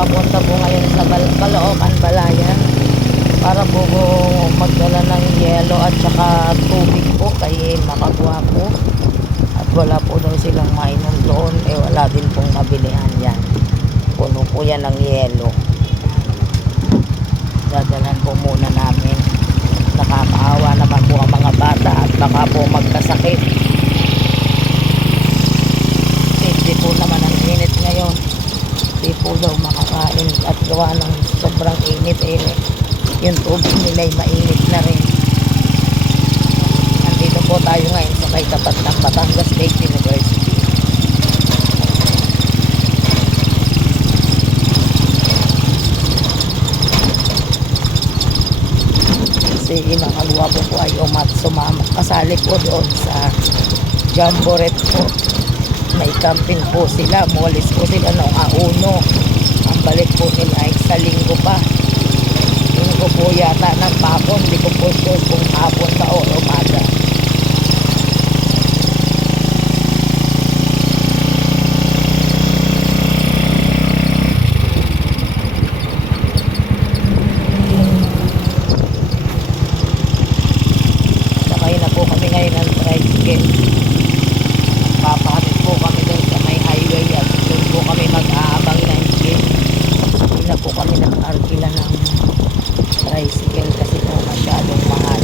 papunta po ngayon sa Caloocan, Balayan para po magdala ng yelo at saka tubig po kay Makagwa po. At wala po daw silang mainom doon, wala din pong mabilihan yan. Puno po yan ng yelo. Dadalan po muna namin. Nakakaawa naman po ang mga bata at baka po magkasakit. Hindi po naman ang init ngayon. Hindi po daw makakain at gawa ng sobrang init. Yung tubig nila ay mainit na rin. Nandito po tayo ngayon sa may tapat ng Batangas State University. Si Makagwa po ay sumama. Kasali po doon sa Jamboree po. May camping po sila. Muwalis po sila noong auno. Ang balik po nila ay sa linggo pa. Linggo po yata ng hapon. Hindi ko po sure kung hapon ba o umaga. Papakatid po kami doon sa may highway at doon po kami mag-aabang ng jeep. Hindi na po kami nag-arkila ng tricycle kasi po masyadong mahal.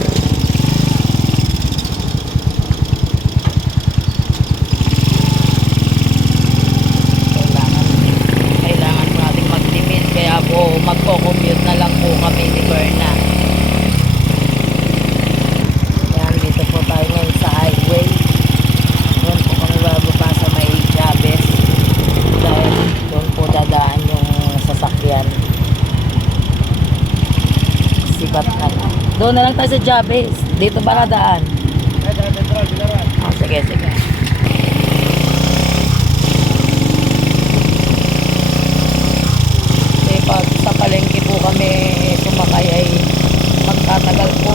Kailangan po natin magtimid kaya po magko-commute na lang po kami ni Berna. Yan, dito po tayo ngayon sa highway. Doon po kami bababa sa may Jabez dahil doon po dadaan yung sasakyan. Sibat na lang. Doon na lang tayo sa Jabez. Dito ba nadaan? Sige. Kasi pag sa palengke po kami sumakay ay magtatagal po.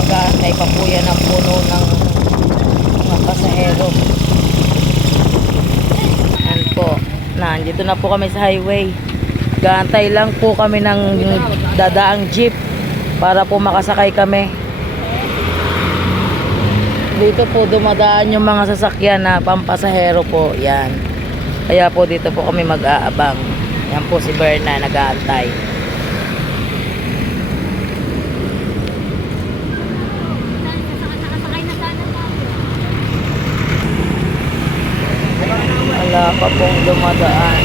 Mag-aantay pa po yan ang puno ng mga pasahero. Yan po. Nandito na po kami sa highway. Gaantay lang po kami ng dadaang jeep para po makasakay kami. Dito po dumadaan yung mga sasakyan na pampasahero po. Yan. Kaya po dito po kami mag-aabang. Yan po si Berna nag-aantay. Wala pa pong dumadaan.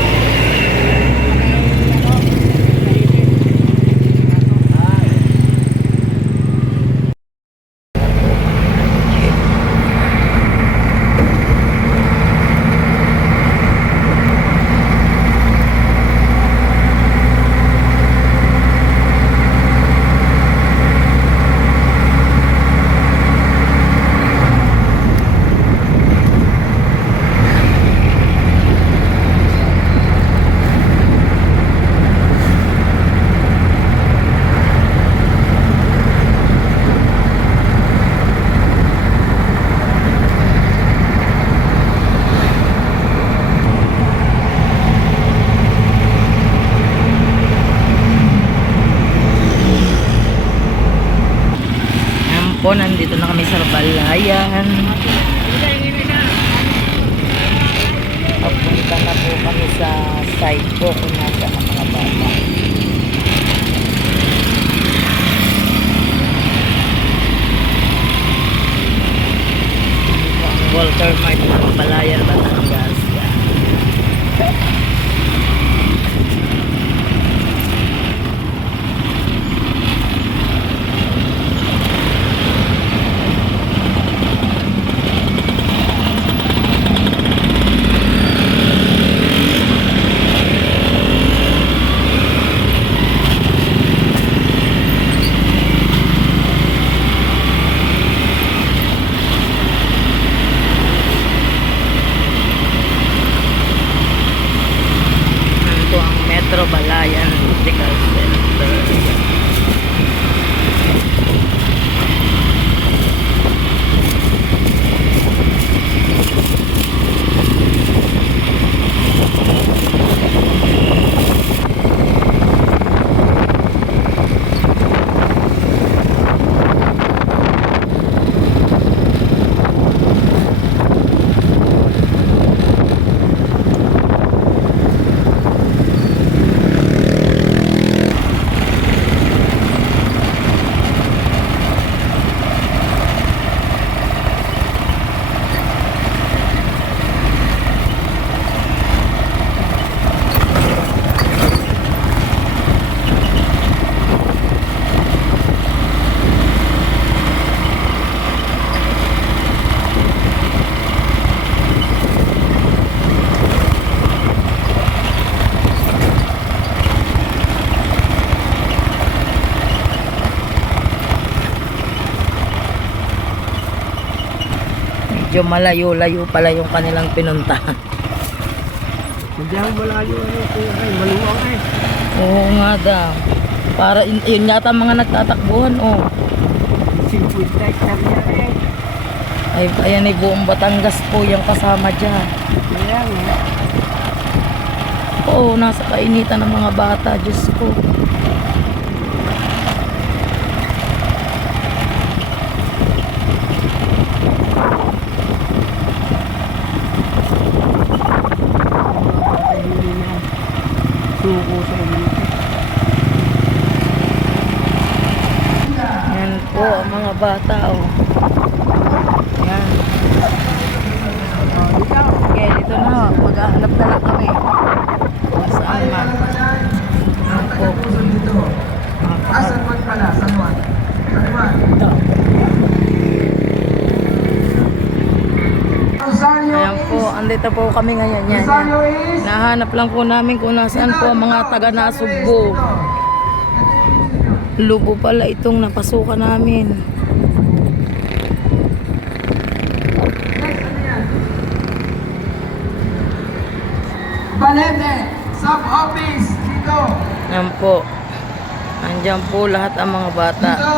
Nandito na kami sa Balayan. Papunta na po kami sa site po kung nasa ang mga bata. Ang Walter Mart ng Balayan, Batangas. medyo malayo-layo pala yung kanilang pinuntahan. Hindi ako malayo ay maluwang eh. Oo nga daw. Para yun yata mga nagtatakbuhan, oh. Simple like na niya Ay, ayan ay buong Batangas po yung kasama dyan. Kaya nga. Oo, nasa kainitan ng mga bata, Diyos ko. Suko sa ulit. Yan po ang mga bata, oh. Yan. Okay, dito na, maghahanap na lang kami. Kung saan man. Yan po. San Juan pala, San Juan. San Juan. Ito. Rosario Ayan po, andito po kami ngayon. Yan, yan. Rosario is Nahanap lang po namin kung nasaan po ang mga taga Nasugbo. Lubo pala itong napasukan namin. Balete, sub-office dito. Yan po. Andyan po lahat ang mga bata. Dito,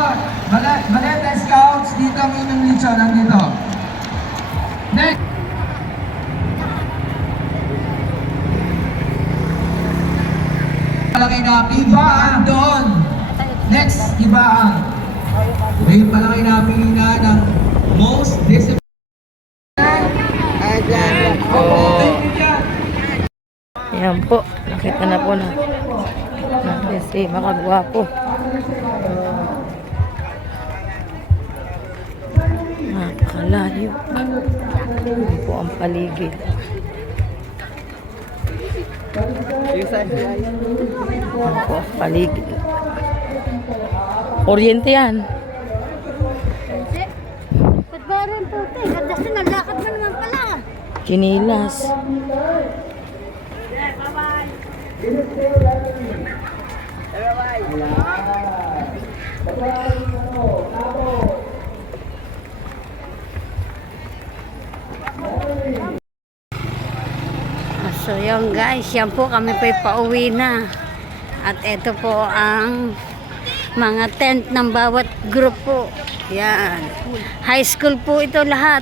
Balete Scouts, dito ang inyong lechon, nandito. Next. Palaki na ibaan doon. Next, ibaan. May palaki na pili na ng most disciplined. Yan po. Yan po. Nakita na po na. Natin si makagwapo. Napakalayo. Yan po ang paligid. Yan po ang paligid. Oriente yan. Ba't ba rin po, te? Kasi nalakad mo naman pala. Chinilas. So yun guys, yan po kami po pauwi na. At ito po ang mga tent ng bawat grupo. Yan. High school po ito lahat.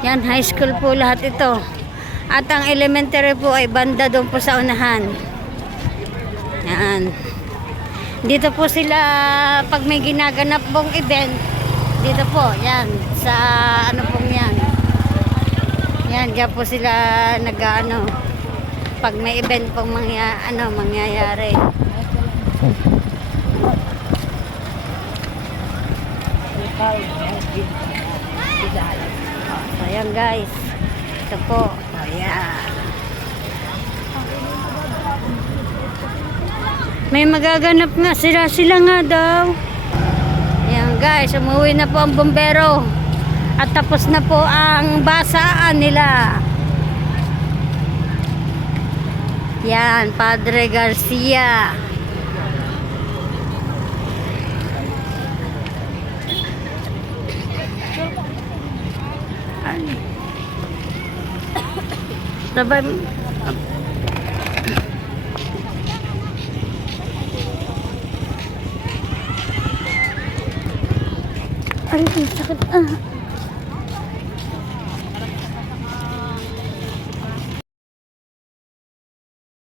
Yan, high school po lahat ito. At ang elementary po ay banda doon po sa unahan. Yan. Dito po sila pag may ginaganap pong event. Dito po, yan. Sa ano pong yan. Yan, diyan po sila nag-ano. Pag may event pong mangyayari. So, ayan guys. Ito po. Ayan. May magaganap nga. Sila nga daw. Ayan guys. Umuwi na po ang bombero. At tapos na po ang basaan nila. Yan. Padre Garcia. Sabay. Ay, sakit.